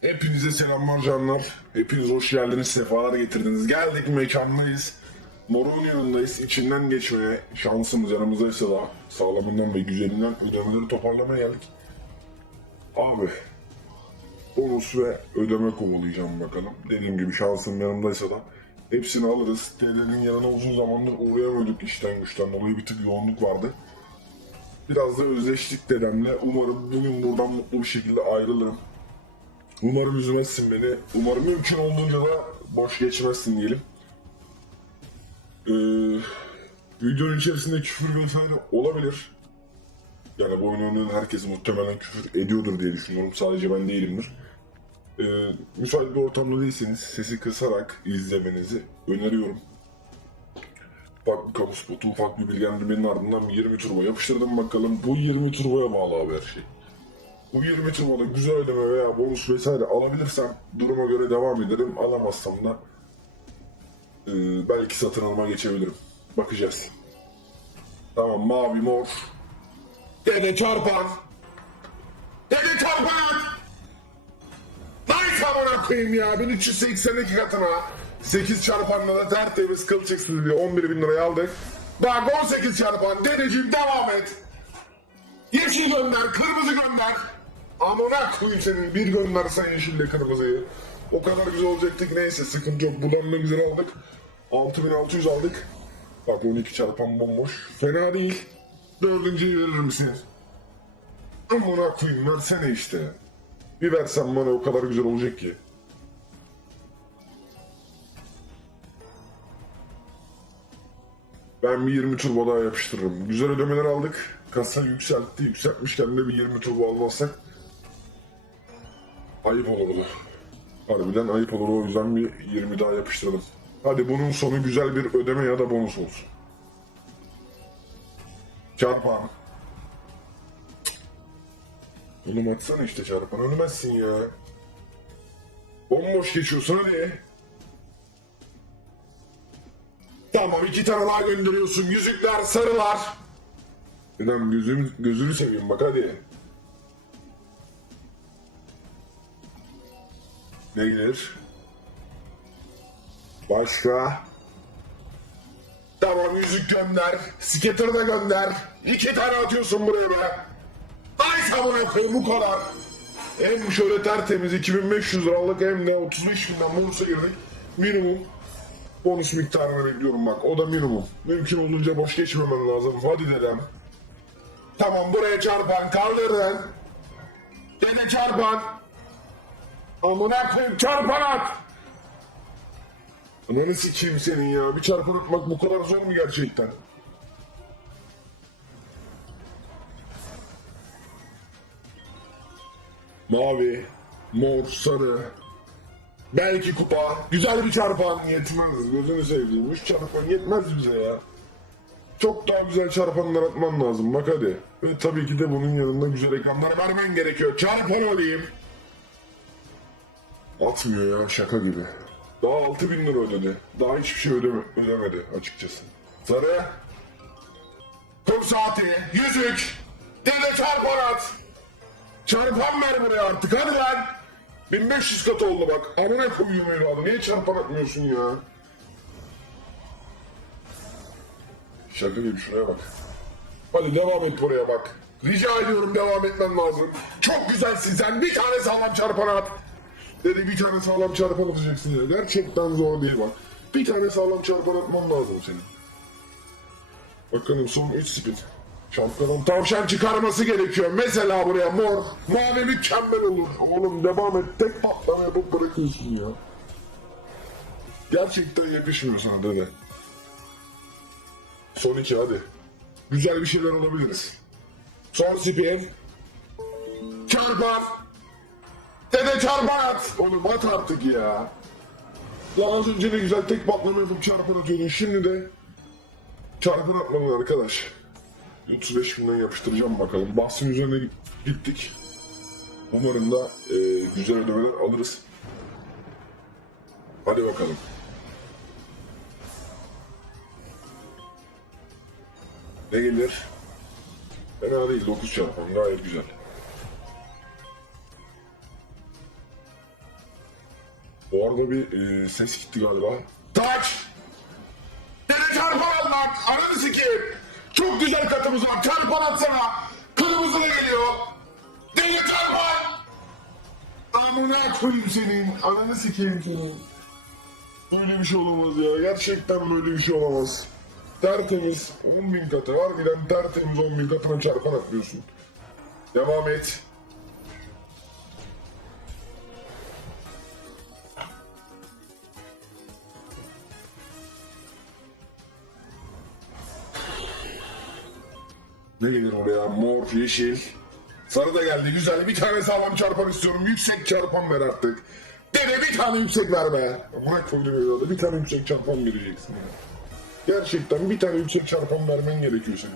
Hepinize selamlar canlar. Hepiniz hoş geldiniz, sefalar getirdiniz. Geldik mekandayız. Morun yanındayız. İçinden geçmeye şansımız yanımızdaysa da sağlamından ve güzelinden ödemeleri toparlamaya geldik. Abi bonus ve ödeme kovalayacağım bakalım. Dediğim gibi şansım yanımdaysa da hepsini alırız. TD'nin yanına uzun zamandır uğrayamıyorduk işten güçten dolayı bir tık yoğunluk vardı. Biraz da özleştik dedemle. Umarım bugün buradan mutlu bir şekilde ayrılırım. Umarım üzmezsin beni. Umarım mümkün olduğunca da boş geçmezsin diyelim. Ee, videonun içerisinde küfür vesaire olabilir. Yani bu oyunu oynayan herkes muhtemelen küfür ediyordur diye düşünüyorum. Sadece ben değilimdir. Ee, müsait bir ortamda değilseniz sesi kısarak izlemenizi öneriyorum. Farklı kamu spotu, ufak bir bilgilendirmenin ardından bir 20 turbo yapıştırdım bakalım. Bu 20 turboya bağlı abi her şey. Bu 20 turboda güzel ödeme veya bonus vesaire alabilirsem duruma göre devam ederim. Alamazsam da e, belki satın alma geçebilirim. Bakacağız. Tamam mavi mor. Dede çarpan. Dede çarpan. Nice amına koyayım ya. 1382 katına. 8 çarpanla da tertemiz kıl çıksın diye 11 bin liraya aldık. Bak 18 çarpan. Dedeciğim devam et. Yeşil gönder, kırmızı gönder. Amına koyayım senin bir göndersen yeşille kırmızıyı. O kadar güzel olacaktık neyse sıkıntı yok. Ne güzel aldık. 6600 aldık. Bak 12 çarpan bomboş. Fena değil. Dördüncüyü verir misin? Amına koyayım versene işte. Bir versen bana o kadar güzel olacak ki. Ben bir 20 turbo daha yapıştırırım. Güzel ödemeler aldık. Kasa yükseltti. Yükseltmişken de bir 20 turbo almazsak ayıp olurdu. Harbiden ayıp olur o yüzden bir 20 daha yapıştırdım. Hadi bunun sonu güzel bir ödeme ya da bonus olsun. Çarpan. Oğlum açsana işte çarpan ölmezsin ya. Bomboş geçiyorsun hadi. Tamam iki tane daha gönderiyorsun. Yüzükler, sarılar. Dedem gözüm, gözünü seveyim bak hadi. Ne? Başka? Tamam yüzük gönder. Skater da gönder. İki tane atıyorsun buraya be. Ay sabuna koyayım bu kadar. Hem şöyle tertemiz 2500 liralık hem de 35 binden bonusa girdik. Minimum bonus miktarını bekliyorum bak. O da minimum. Mümkün olunca boş geçmemen lazım. Hadi dedem. Tamam buraya çarpan kaldırdın. Dede çarpan. Amına koyayım çarpan at. Ananı sikeyim senin ya. Bir çarpan atmak bu kadar zor mu gerçekten? Mavi, mor, sarı. Belki kupa. Güzel bir çarpan yetmez. Gözünü sevdiğim. Üç çarpan yetmez bize ya. Çok daha güzel çarpanlar atman lazım. Bak hadi. Ve tabii ki de bunun yanında güzel ekranlar vermen gerekiyor. Çarpan olayım. Atmıyor ya şaka gibi. Daha 6000 lira ödedi. Daha hiçbir şey ödeme, ödemedi açıkçası. Sarı. Kum saati. Yüzük. Dede çarpan at. Çarpan ver buraya artık hadi lan. 1500 kat oldu bak. Amına koyuyorum evladım. Niye çarpan atmıyorsun ya? Şaka gibi şuraya bak. Hadi devam et buraya bak. Rica ediyorum devam etmen lazım. Çok güzelsin sen. Bir tane sağlam çarpan at. Dedi bir tane sağlam çarpan atacaksın ya. Gerçekten zor değil bak. Bir tane sağlam çarpan atman lazım senin. Bakalım son 3 spin. Şapkadan tavşan çıkarması gerekiyor. Mesela buraya mor. Mavi mükemmel olur. Oğlum devam et. Tek patlama yapıp bırakıyorsun ya. Gerçekten yakışmıyor sana dede. Son iki hadi. Güzel bir şeyler olabiliriz. Son spin. Çarpan. Dede çarpan at. Oğlum at artık ya. Lan az önce ne güzel tek patlama yapıp çarpan atıyordun. Şimdi de çarpan atmadın arkadaş. 35 günden yapıştıracağım bakalım. Bahsin üzerine gittik. Umarım da e, güzel ödemeler alırız. Hadi bakalım. Ne gelir? Fena değil 9 çarpan gayet güzel. Orada bir e, ses gitti galiba. Taç! Deli çarpan almak! Ananı sikeyim! Çok güzel katımız var. Çarpan atsana! Kırmızı geliyor. Deli çarpan! Amına koyayım senin. Ananı sikeyim senin. Böyle bir şey olamaz ya. Gerçekten böyle bir şey olamaz. Tertemiz 10 bin katı var. Bilen tertemiz 10 bin katına çarpan atlıyorsun. Devam et. Ne gelir oraya? Mor, yeşil. Sarı da geldi. Güzel. Bir tane sağlam çarpan istiyorum. Yüksek çarpan ver artık. Dede bir tane yüksek ver be. Bırak koydum evladı. Bir tane yüksek çarpan vereceksin ya. Gerçekten bir tane yüksek çarpan vermen gerekiyor senin.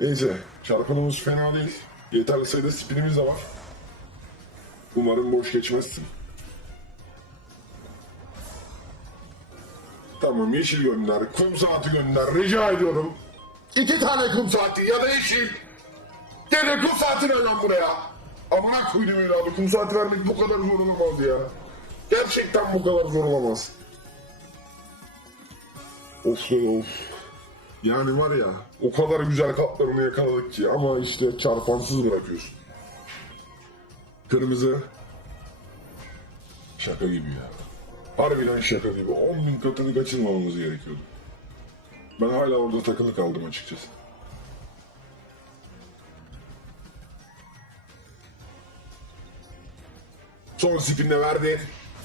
Neyse. Çarpanımız fena değil. Yeterli sayıda spinimiz de var. Umarım boş geçmezsin. Tamam yeşil gönder, kum saati gönder, rica ediyorum. İki tane kum saati ya da yeşil. Gene kum saati ver lan buraya. Amına koydum evladı, kum saati vermek bu kadar zor olamaz ya. Gerçekten bu kadar zor olamaz. Of of. Yani var ya, o kadar güzel katlarını yakaladık ki ama işte çarpansız bırakıyorsun. Kırmızı. Şaka gibi ya. Harbiden şaka gibi. 10 bin katını kaçırmamamız gerekiyordu. Ben hala orada takılı kaldım açıkçası. Son spinle verdi.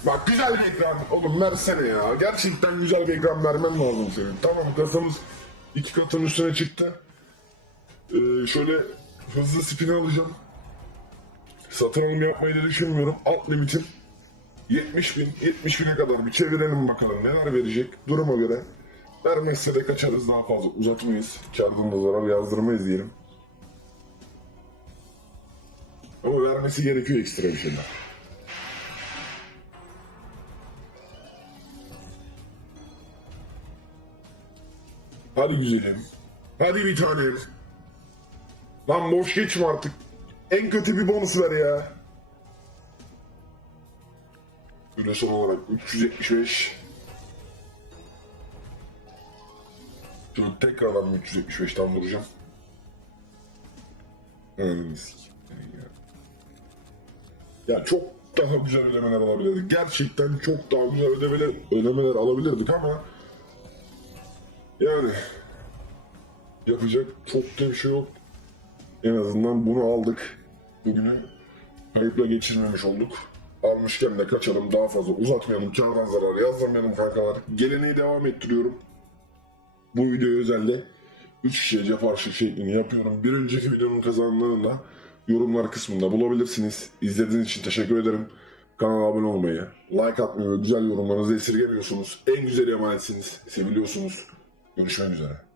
Bak güzel bir ekran. Oğlum versene ya. Gerçekten güzel bir ekran vermen lazım senin. Tamam kasamız iki katın üstüne çıktı. Ee, şöyle hızlı spin alacağım. Satın alım yapmayı da düşünmüyorum. Alt limitim 70 bin, 70 bine kadar bir çevirelim bakalım neler verecek duruma göre. Vermezse de kaçarız daha fazla uzatmayız. Kardan da zarar yazdırmayız diyelim. Ama vermesi gerekiyor ekstra bir şeyler. Hadi güzelim. Hadi bir tanem. Lan boş geçme artık. En kötü bir bonus ver ya. Son olarak 375. Şöyle tekrardan 375'ten vuracağım. Ya. Ya çok daha güzel ödemeler alabilirdik. Gerçekten çok daha güzel ödemeler, ödemeler alabilirdik ama yani yapacak çok da bir şey yok. En azından bunu aldık. Bugünü kayıpla geçirmemiş olduk. Almışken de kaçalım daha fazla uzatmayalım kardan zarar yazdırmayalım kankalar. Geleneği devam ettiriyorum. Bu video özelde 3 kişiye cep harçlık şeklini yapıyorum. Bir önceki videonun kazananlarını da yorumlar kısmında bulabilirsiniz. İzlediğiniz için teşekkür ederim. Kanala abone olmayı, like atmayı ve güzel yorumlarınızı esirgemiyorsunuz. En güzel emanetsiniz. Seviliyorsunuz. Görüşmek üzere.